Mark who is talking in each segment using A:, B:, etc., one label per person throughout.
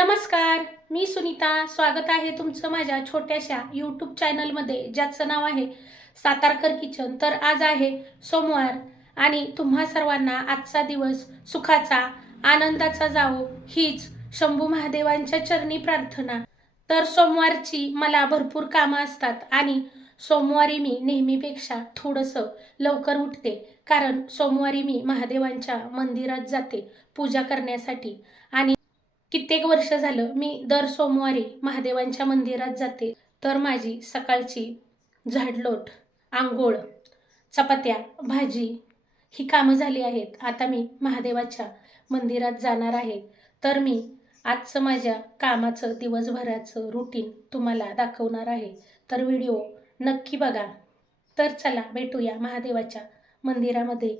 A: नमस्कार मी सुनीता. स्वागत आहे तुमचं माझ्या छोट्याशा यूट्यूब चॅनलमध्ये ज्याचं नाव आहे सातारकर किचन. तर आज आहे सोमवार आणि तुम्हा सर्वांना आजचा दिवस सुखाचा आनंदाचा जावो हीच शंभू महादेवांच्या चरणी प्रार्थना. तर सोमवारची मला भरपूर कामं असतात आणि सोमवारी मी नेहमीपेक्षा थोडंसं लवकर उठते कारण सोमवारी मी महादेवांच्या मंदिरात जाते पूजा करण्यासाठी. आणि कित्येक वर्ष झालं मी दर सोमवारी महादेवांच्या मंदिरात जाते. तर माझी सकाळची झाडलोट आंघोळ चपात्या भाजी ही कामं झाली आहेत. आता मी महादेवाच्या मंदिरात जाणार आहे. तर मी आजचं माझ्या कामाचं दिवसभराचं रुटीन तुम्हाला दाखवणार आहे. तर व्हिडिओ नक्की बघा. तर चला भेटूया महादेवाच्या मंदिरामध्ये.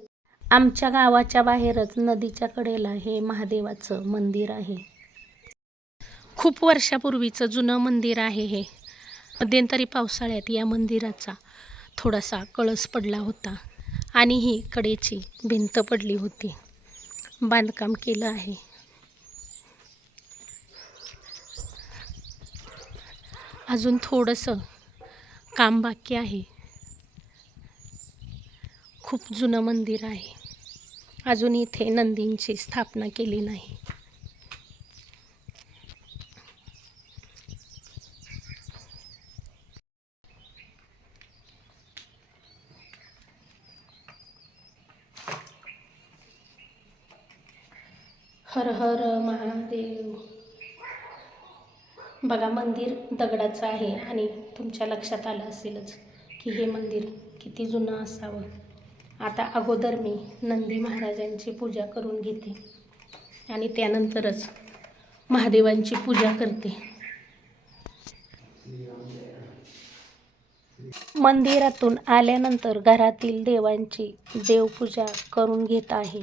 A: आमच्या गावाच्या बाहेरच नदीच्या कडेला हे महादेवाचं मंदिर आहे. खूप वर्षापूर्वीचं जुनं मंदिर आहे हे. मध्यंतरी पावसाळ्यात या मंदिराचा थोडासा कळस पडला होता आणि ही कडेची भिंत पडली होती. बांधकाम केलं आहे. अजून थोडंसं काम बाकी आहे. खूप जुनं मंदिर आहे. अजून इथे नंदींची स्थापना केली नाही. हर हर महादेव बघा मंदिर दगडाचं आहे आणि तुमच्या लक्षात आलं असेलच की हे मंदिर किती जुनं असावं. आता अगोदर मी नंदी महाराजांची पूजा करून घेते आणि त्यानंतरच महादेवांची पूजा करते. मंदिरातून आल्यानंतर घरातील देवांची देवपूजा करून घेत आहे.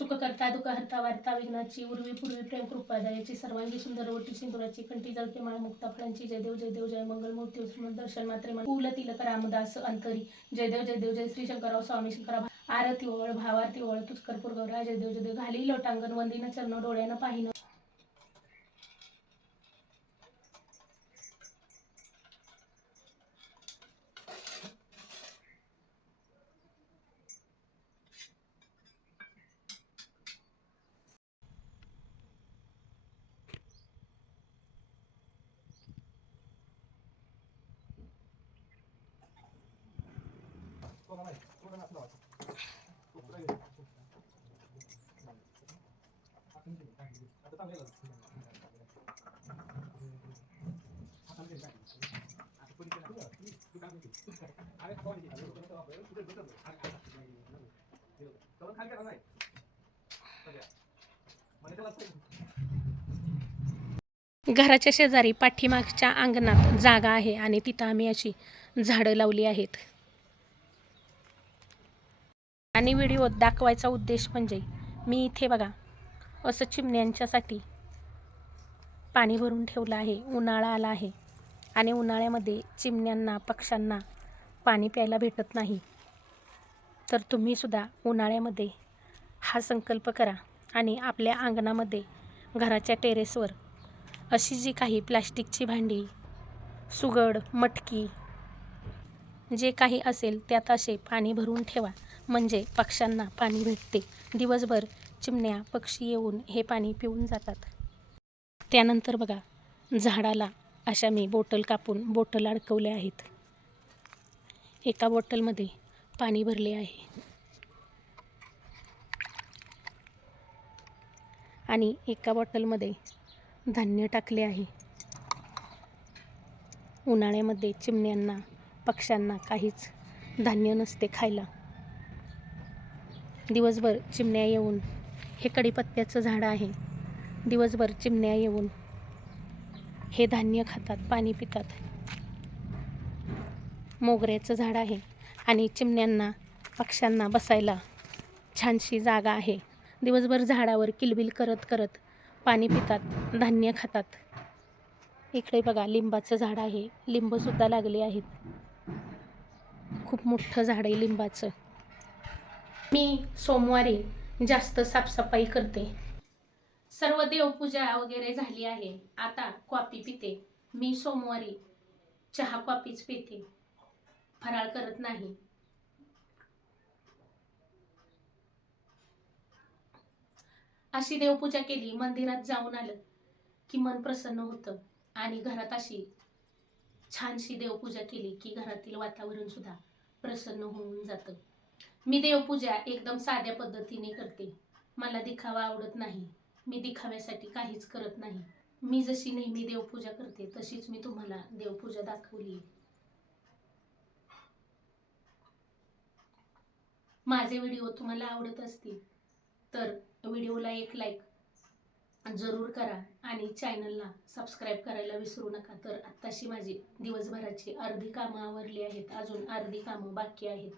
A: सुखकर्ता दुःखहर्ता वार्ता विघ्नाची उर्वी पूर्वी प्रेम कृपादायाची सर्वांगी सुंदर ओटी सिंदुराची कंठी जळके माळ मुक्ता फळांची जय देव जय देव जय मंगल मूर्ती श्रीमंत दर्शन मात्रे कुल तिलक रामदास अंतरी जय देव जय देव जय श्री शंकरराव स्वामी शंकरा आरती ओळ भावारती ओळ तुष्करपूर गौरा जय देव जय देव घाली लोटांगण वंदिन चरण डोळ्यानं पाहिनं. घराच्या शेजारी पाठीमागच्या अंगणात जागा आहे आणि तिथं आम्ही अशी झाडं लावली आहेत. आणि व्हिडिओत दाखवायचा उद्देश म्हणजे मी इथे बघा असं चिमण्यांच्यासाठी पाणी भरून ठेवलं आहे उन्हाळा आला आहे. आणि उन्हाळ्यामध्ये चिमण्यांना पक्ष्यांना पाणी प्यायला भेटत नाही. तर तुम्हीसुद्धा उन्हाळ्यामध्ये हा संकल्प करा आणि आपल्या अंगणामध्ये घराच्या टेरेसवर अशी जी काही प्लास्टिकची भांडी सुगड मटकी जे काही असेल त्यात असे पाणी भरून ठेवा. म्हणजे पक्ष्यांना पाणी भेटते. दिवसभर चिमण्या पक्षी येऊन हे पाणी पिऊन जातात. त्यानंतर बघा झाडाला अशा मी बोटल कापून बोटल अडकवल्या आहेत. एका बॉटलमध्ये पाणी भरले आहे. आणि एका बॉटलमध्ये धान्य टाकले आहे. उन्हाळ्यामध्ये चिमण्यांना पक्ष्यांना काहीच धान्य नसते खायला. दिवसभर चिमण्या येऊन हे कडीपत्त्याचं झाड आहे. दिवसभर चिमण्या येऊन हे धान्य खातात पाणी पितात. मोगऱ्याचं झाड आहे. आणि चिमण्यांना पक्ष्यांना बसायला छानशी जागा आहे. दिवसभर झाडावर किलबिल करत करत पाणी पितात धान्य खातात. इकडे बघा लिंबाचं झाड आहे. लिंबसुद्धा लागले आहेत. खूप मोठं झाड आहे लिंबाचं. मी सोमवारी जास्त साफसफाई करते. सर्व देवपूजा वगैरे झाली आहे. आता कॉफी पिते. मी सोमवारी चहा कॉफीच पिते. फराळ करत नाही. अशी देवपूजा केली मंदिरात जाऊन आलं की मन प्रसन्न होतं आणि घरात अशी छानशी देवपूजा केली की घरातील वातावरण सुद्धा प्रसन्न होऊन जातं. मी देवपूजा एकदम साध्या पद्धतीने करते. मला दिखावा आवडत नाही. मी दिखाव्यासाठी काहीच करत नाही. मी जशी नेहमी देवपूजा करते तशीच मी तुम्हाला देवपूजा दाखवली माझे व्हिडिओ तुम्हाला आवडत असतील तर व्हिडिओला एक लाईक जरूर करा आणि चॅनलला सबस्क्राईब करायला विसरू नका. तर आत्ताशी माझी दिवसभराची अर्धी कामं आवरली आहेत. अजून अर्धी कामं बाकी आहेत.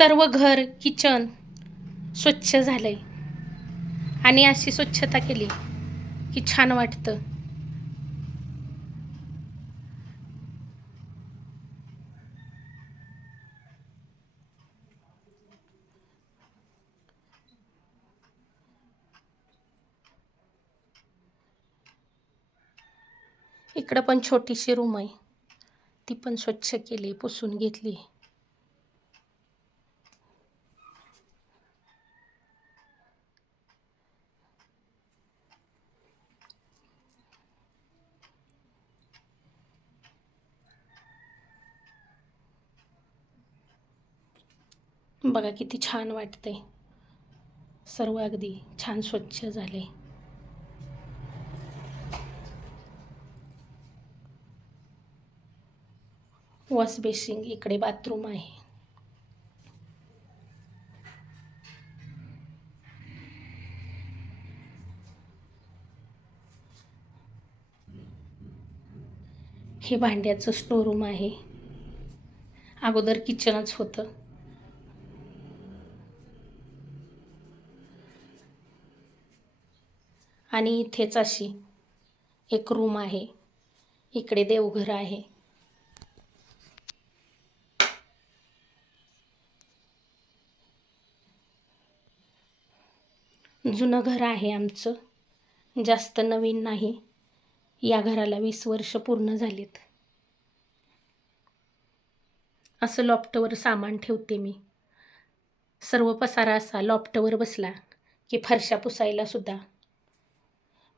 A: सर्व घर किचन स्वच्छ झालं आहे आणि अशी स्वच्छता केली की छान वाटतं. इकडं पण छोटीशी रूम आहे. ती पण स्वच्छ केली पुसून घेतली. बघा किती छान वाटते सर्व अगदी छान स्वच्छ झाले वॉश बेसिंग इकडे बाथरूम आहे. हे भांड्याचं स्टोरूम आहे. अगोदर किचनच होतं. आणि इथेच अशी एक रूम आहे. इकडे देवघर आहे. जुनं घर आहे आमचं. जास्त नवीन नाही. या घराला वीस वर्ष पूर्ण झालीत. असं लॉफ्टवर सामान ठेवते मी. सर्व पसारा असा लॉफ्टवर बसला की फरशा पुसायला सुद्धा.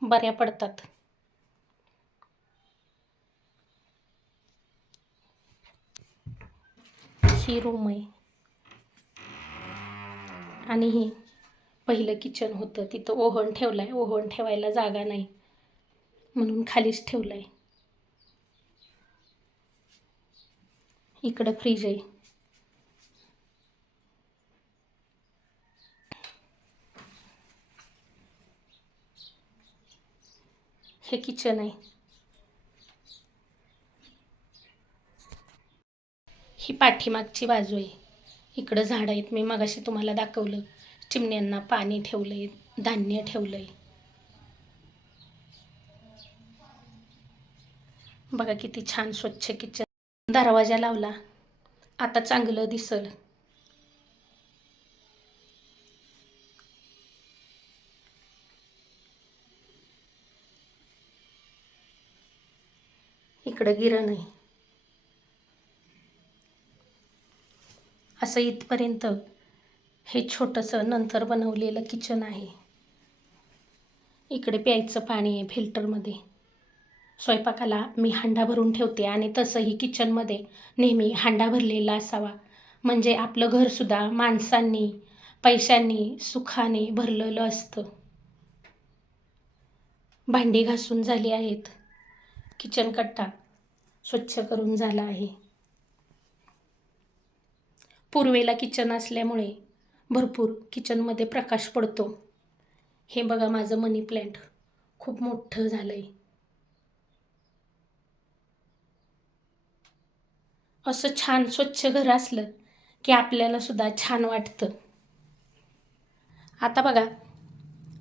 A: बऱ्या पडतात. ही रूम आहे. आणि ही पहिलं किचन होतं. तिथं ओव्हन ठेवलं आहे ओव्हन ठेवायला जागा नाही. म्हणून खालीच ठेवलं आहे इकडं फ्रीज आहे. हे किचन आहे. ही पाठीमागची बाजू आहे. इकडं झाडं आहेत. मी मगाशी तुम्हाला दाखवलं. चिमण्यांना पाणी ठेवलं आहे धान्य ठेवलं आहे बघा किती छान स्वच्छ किचन दरवाजा लावला. आता चांगलं दिसल. इकडं गिरण आहे असं इथपर्यंत हे छोटंसं नंतर बनवलेलं किचन आहे. इकडे प्यायचं पाणी आहे फिल्टरमध्ये. स्वयंपाकाला मी हांडा भरून ठेवते आणि तसंही किचनमध्ये नेहमी हांडा भरलेला असावा. म्हणजे आपलं घरसुद्धा माणसांनी पैशांनी सुखाने भरलेलं असतं. भांडी घासून झाली आहेत. किचन कट्टा. स्वच्छ करून झाला आहे. पूर्वेला किचन असल्यामुळे भरपूर किचनमध्ये प्रकाश पडतो. हे बघा माझं मनी प्लॅन्ट खूप मोठं झालं आहे असं छान स्वच्छ घर असलं की आपल्याला सुद्धा छान वाटतं. आता बघा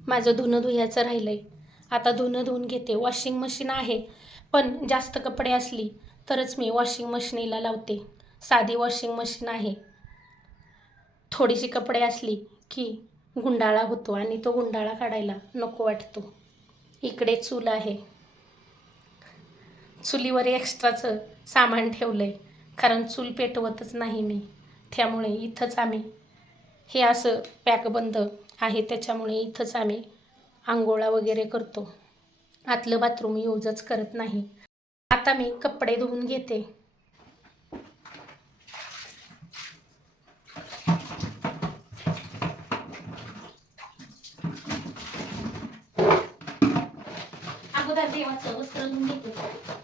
A: माझं धुणं धुयाचं राहिलं आहे आता धुणं धुवून घेते. वॉशिंग मशीन आहे. पण जास्त कपडे असली तरच मी वॉशिंग मशीनीला लावते. साधी वॉशिंग मशीन आहे. थोडीशी कपडे असली की गुंडाळा होतो आणि तो गुंडाळा काढायला नको वाटतो. इकडे चूल आहे. चुलीवर एक्स्ट्राचं सामान ठेवलं आहे कारण चूल पेटवतच नाही मी. त्यामुळे इथंच आम्ही हे असं पॅकबंद आहे. त्याच्यामुळे इथंच आम्ही आंघोळा वगैरे करतो. आतलं बाथरूम यूजच करत नाही. आता मी कपडे धुवून घेते. अगोदर देवाचं वस्त्र धुवून घेते.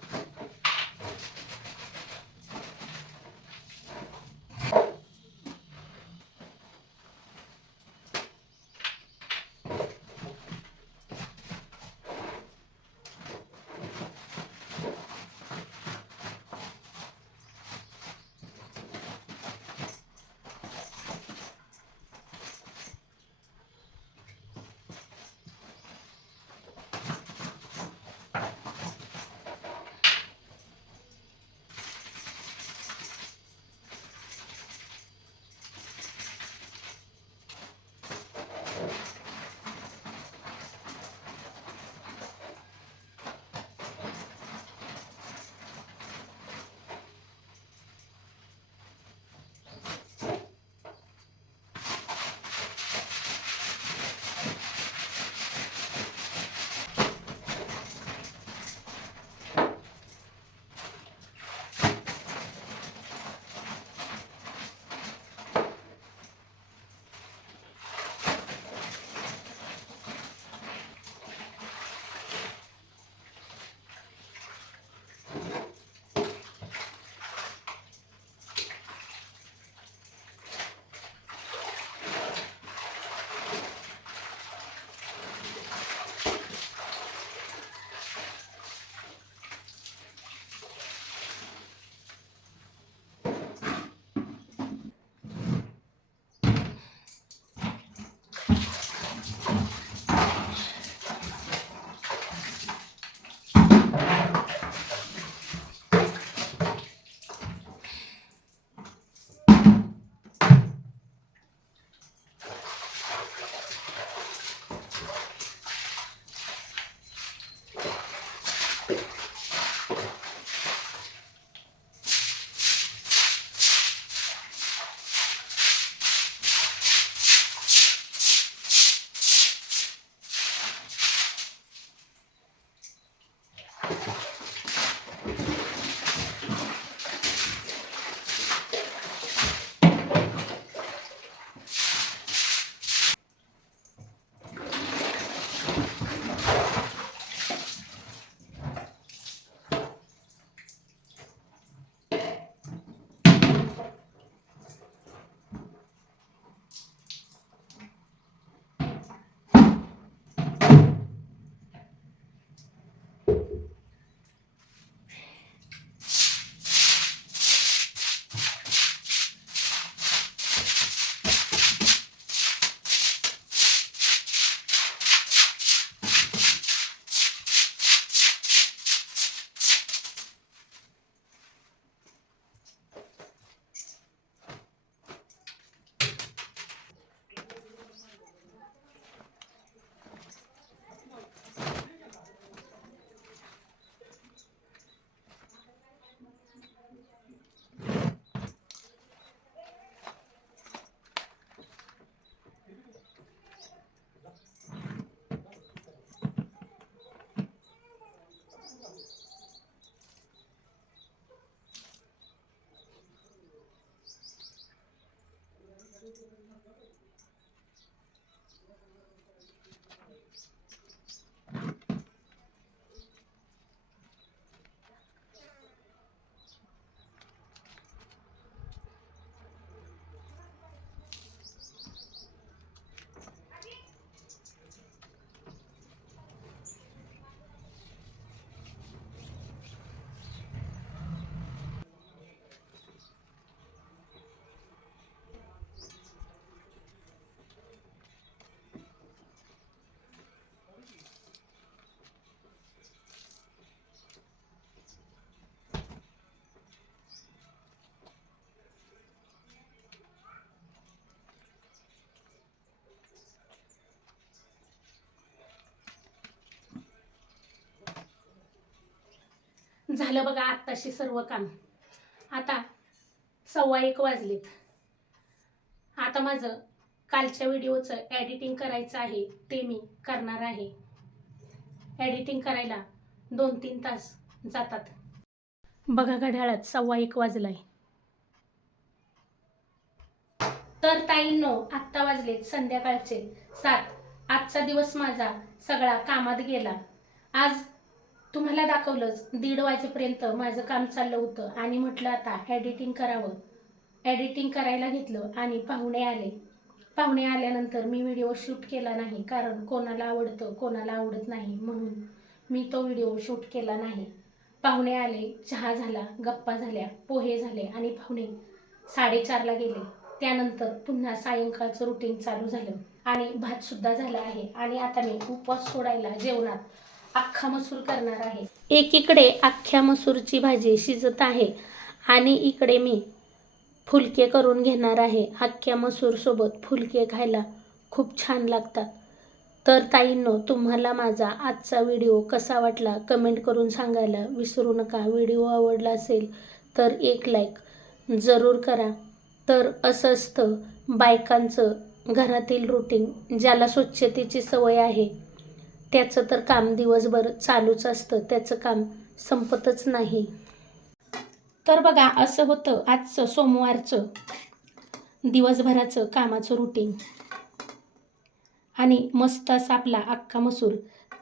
A: Thank you. झालं बघा आत्ताशी सर्व काम. आता सव्वा एक वाजलेत. आता माझं कालच्या व्हिडिओचं एडिटिंग करायचं आहे ते मी करणार आहे. एडिटिंग करायला दोन तीन तास जातात. बघा घड्याळात सव्वा एक वाजलाय. तर ताईंनो आत्ता वाजलेत संध्याकाळचे सात. आजचा दिवस माझा सगळा कामात गेला. आज तुम्हाला दाखवलंच दीड वाजेपर्यंत माझं काम चाललं होतं आणि म्हटलं आता एडिटिंग करावं. एडिटिंग करायला घेतलं आणि पाहुणे आले. पाहुणे आल्यानंतर मी व्हिडिओ शूट केला नाही कारण कोणाला आवडतं कोणाला आवडत नाही म्हणून मी तो व्हिडिओ शूट केला नाही. पाहुणे आले चहा झाला गप्पा झाल्या पोहे झाले आणि पाहुणे साडेचारला गेले. त्यानंतर पुन्हा सायंकाळचं रुटीन चालू झालं आणि भातसुद्धा झाला आहे आणि आता मी उपवास सोडायला जेवणात अख्खा मसूर करणार आहे. एकीकडे अख्ख्या मसूरची भाजी शिजत आहे आणि इकडे मी फुलके करून घेणार आहे. अख्ख्या मसूरसोबत फुलके खायला खूप छान लागतात. तर ताईंनो तुम्हाला माझा आजचा व्हिडिओ कसा वाटला कमेंट करून सांगायला विसरू नका. व्हिडिओ आवडला असेल तर एक लाईक जरूर करा. तर असं असतं बायकांचं घरातील रुटीन ज्याला स्वच्छतेची सवय आहे. त्याचं तर काम दिवसभर चालूच असतं त्याचं काम संपतच नाही. तर बघा असं होतं आजचं सोमवारचं दिवसभराचं कामाचं रुटीन आणि मस्त असा आपला अख्खा मसूर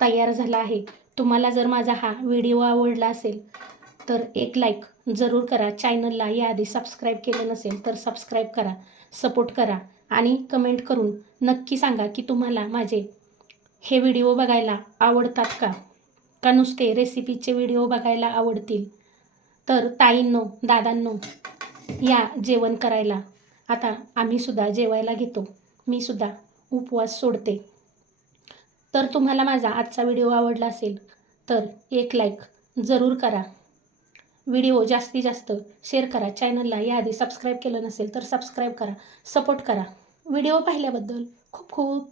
A: तयार झाला आहे. तुम्हाला जर माझा हा व्हिडिओ आवडला असेल तर एक लाईक जरूर करा. चॅनलला याआधी सबस्क्राईब केलं नसेल तर सबस्क्राईब करा सपोर्ट करा. आणि कमेंट करून नक्की सांगा की तुम्हाला माझे हे व्हिडिओ बघायला आवडतात का? का नुसते रेसिपीचे व्हिडिओ बघायला आवडतील? तर ताईंनो दादांनो या जेवण करायला. आता आम्हीसुद्धा जेवायला घेतो. मी सुद्धा उपवास सोडते. तर तुम्हाला माझा आजचा व्हिडिओ आवडला असेल तर एक लाईक जरूर करा. व्हिडिओ जास्तीत जास्त शेअर करा. चॅनलला याआधी सबस्क्राईब केलं नसेल तर सबस्क्राईब करा. सपोर्ट करा. व्हिडिओ पाहिल्याबद्दल खूप खूप